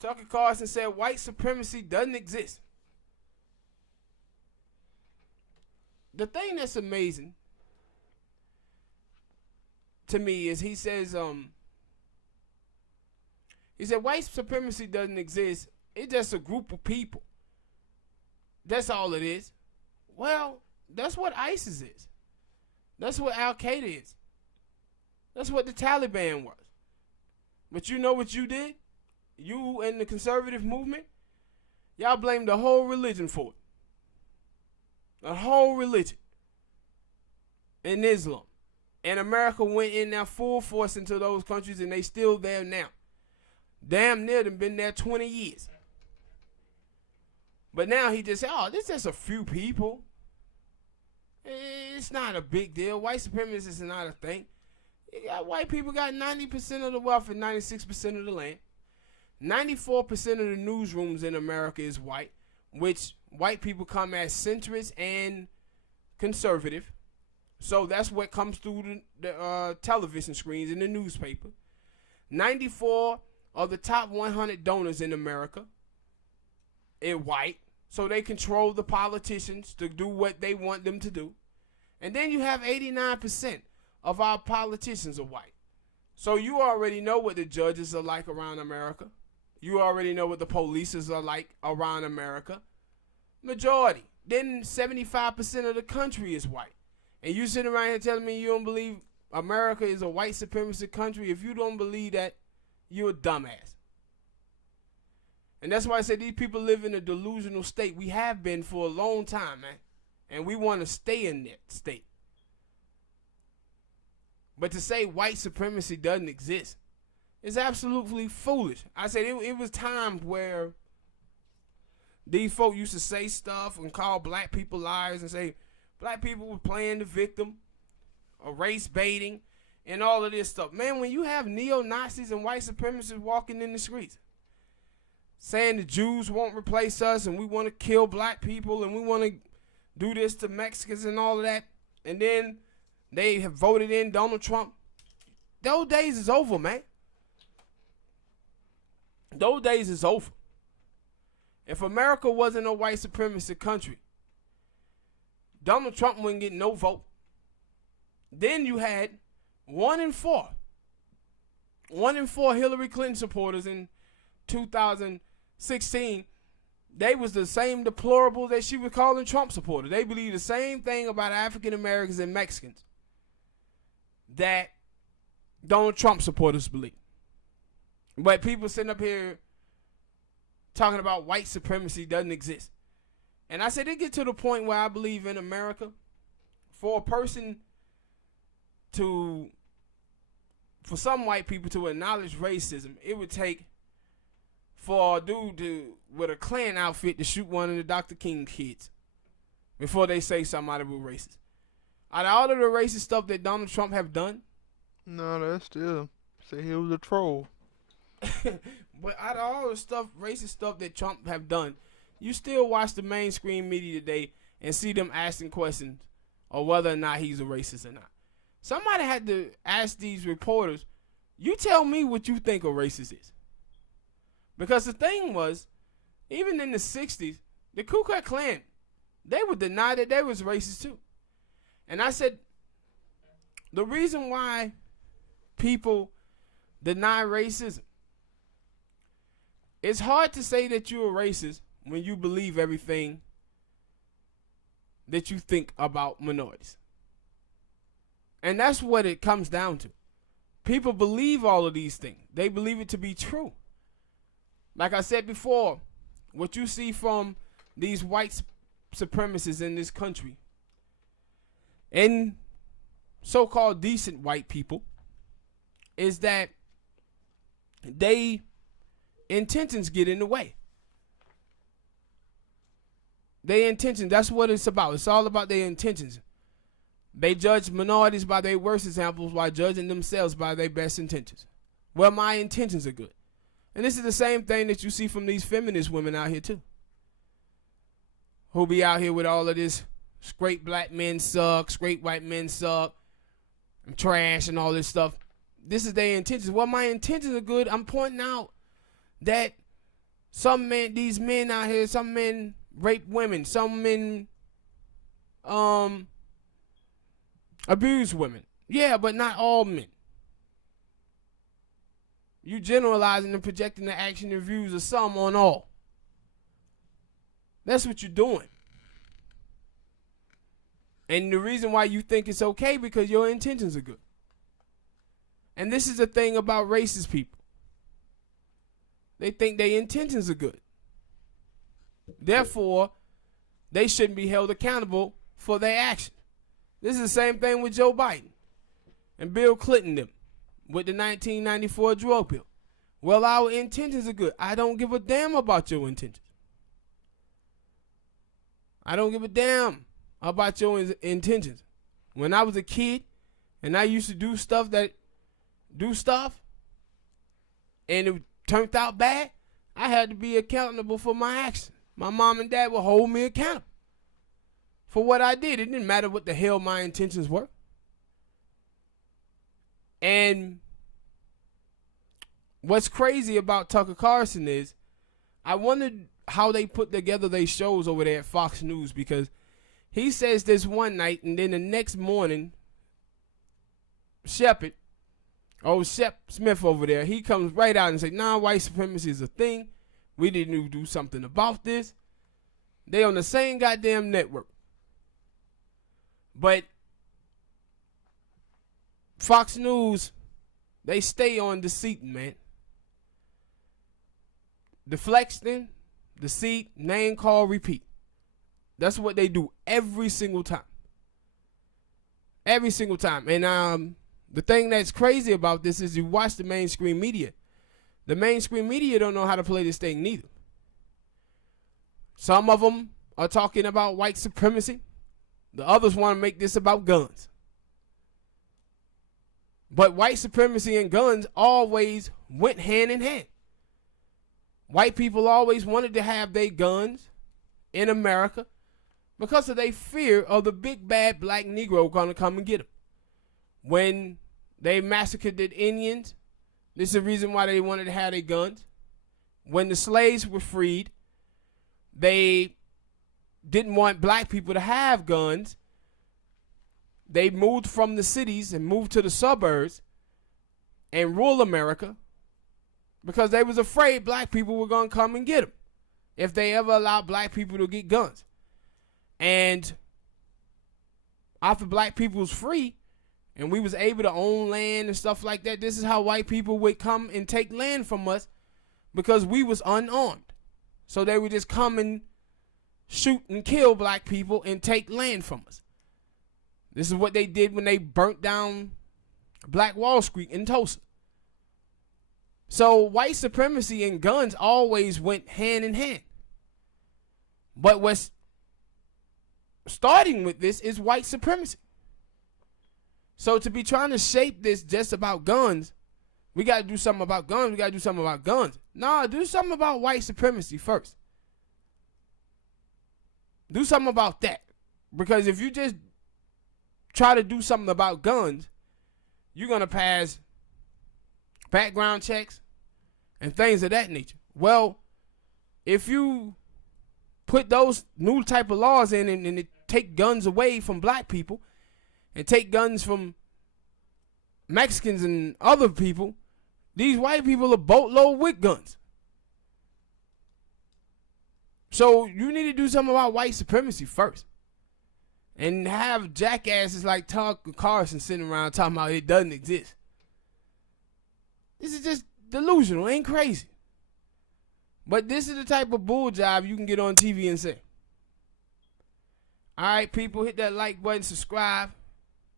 Tucker Carlson said white supremacy doesn't exist. The thing that's amazing to me is he said white supremacy doesn't exist. It's just a group of people. That's all it is. Well, that's what ISIS is. That's what Al Qaeda is. That's what the Taliban was. But you know what you did? You and the conservative movement, y'all blamed the whole religion for it. The whole religion. And Islam. And America went in now full force into those countries, and they still there now. Damn near them been there 20 years. But now he just said, oh, this is just a few people. It's not a big deal. White supremacy is not a thing. White people got 90% of the wealth and 96% of the land. 94% of the newsrooms in America is white, which white people come as centrist and conservative. So that's what comes through the television screens and the newspaper. 94 of the top 100 donors in America are white. So they control the politicians to do what they want them to do. And then you have 89% of our politicians are white. So you already know what the judges are like around America. You already know what the police are like around America. Majority. Then 75% of the country is white. And you sitting around here telling me you don't believe America is a white supremacist country. If you don't believe that, you're a dumbass. And that's why I said these people live in a delusional state. We have been for a long time, man. And we want to stay in that state. But to say white supremacy doesn't exist is absolutely foolish. I said it was times where these folk used to say stuff and call black people liars and say black people were playing the victim or race baiting and all of this stuff. Man, when you have neo-Nazis and white supremacists walking in the streets saying the Jews won't replace us and we want to kill black people and we want to do this to Mexicans and all of that, and then they have voted in Donald Trump, those days is over, man. Those days is over. If America wasn't a white supremacist country, Donald Trump wouldn't get no vote. Then you had 1 in 4 Hillary Clinton supporters in 2016. They was the same deplorable that she was calling Trump supporters. They believe the same thing about African Americans and Mexicans that Donald Trump supporters believe. But people sitting up here talking about white supremacy doesn't exist. And I said it get to the point where I believe in America, for a person for some white people to acknowledge racism, it would take for a dude with a Klan outfit to shoot one of the Dr. King kids before they say somebody was racist. Out of all of the racist stuff that Donald Trump have done, no, that's still say he was a troll. But out of all the stuff, racist stuff that Trump have done, you still watch the mainstream media today and see them asking questions of whether or not he's a racist or not. Somebody had to ask these reporters, you tell me what you think a racist is. Because the thing was, even in the 60s, the Ku Klux Klan, they would deny that they was racist too. And I said, the reason why people deny racism, it's hard to say that you're a racist when you believe everything that you think about minorities. And that's what it comes down to. People believe all of these things. They believe it to be true. Like I said before, what you see from these white supremacists in this country and so-called decent white people is that they intentions get in the way. Their intentions, that's what it's about. It's all about their intentions. They judge minorities by their worst examples while judging themselves by their best intentions. Well, my intentions are good. And this is the same thing that you see from these feminist women out here too. Who be out here with all of this straight black men suck, straight white men suck, and trash and all this stuff. This is their intentions. Well, my intentions are good. I'm pointing out that these men out here, some men rape women, some men abuse women. Yeah, but not all men. You generalizing and projecting the action and views of some on all. That's what you're doing. And the reason why you think it's okay because your intentions are good. And this is the thing about racist people. They think their intentions are good. Therefore, they shouldn't be held accountable for their actions. This is the same thing with Joe Biden and Bill Clinton them with the 1994 drug bill. Well, our intentions are good. I don't give a damn about your intentions. I don't give a damn about your intentions. When I was a kid and I used to do stuff and it turned out bad, I had to be accountable for my actions. My mom and dad would hold me accountable for what I did. It didn't matter what the hell my intentions were. And what's crazy about Tucker Carlson is I wondered how they put together their shows over there at Fox News, because he says this one night and then the next morning, Shep Smith over there, he comes right out and says, nah, white supremacy is a thing. We need to do something about this. They on the same goddamn network. But Fox News, they stay on deceit, man. Deflecting, deceit, name call, repeat. That's what they do every single time. Every single time. And the thing that's crazy about this is you watch the mainstream media. The mainstream media don't know how to play this thing neither. Some of them are talking about white supremacy. The others want to make this about guns. But white supremacy and guns always went hand in hand. White people always wanted to have their guns in America because of their fear of the big bad black Negro going to come and get them. When they massacred the Indians, this is the reason why they wanted to have their guns. When the slaves were freed, they didn't want black people to have guns. They moved from the cities and moved to the suburbs and rule America because they was afraid black people were going to come and get them if they ever allowed black people to get guns. And after black people was free and we was able to own land and stuff like that, this is how white people would come and take land from us because we was unarmed. So they would just come and shoot and kill black people and take land from us. This is what they did when they burnt down Black Wall Street in Tulsa. So white supremacy and guns always went hand in hand. But what's starting with this is white supremacy. So to be trying to shape this just about guns, we got to do something about guns, we got to do something about guns. Nah, do something about white supremacy first. Do something about that. Because if you just try to do something about guns, you're going to pass background checks and things of that nature. Well, if you put those new type of laws in and it take guns away from black people and take guns from Mexicans and other people, these white people are boatload with guns. So you need to do something about white supremacy first. And have jackasses like Tucker Carlson sitting around talking about it doesn't exist. This is just delusional, ain't crazy. But this is the type of bull job you can get on TV and say. All right, people, hit that like button, subscribe.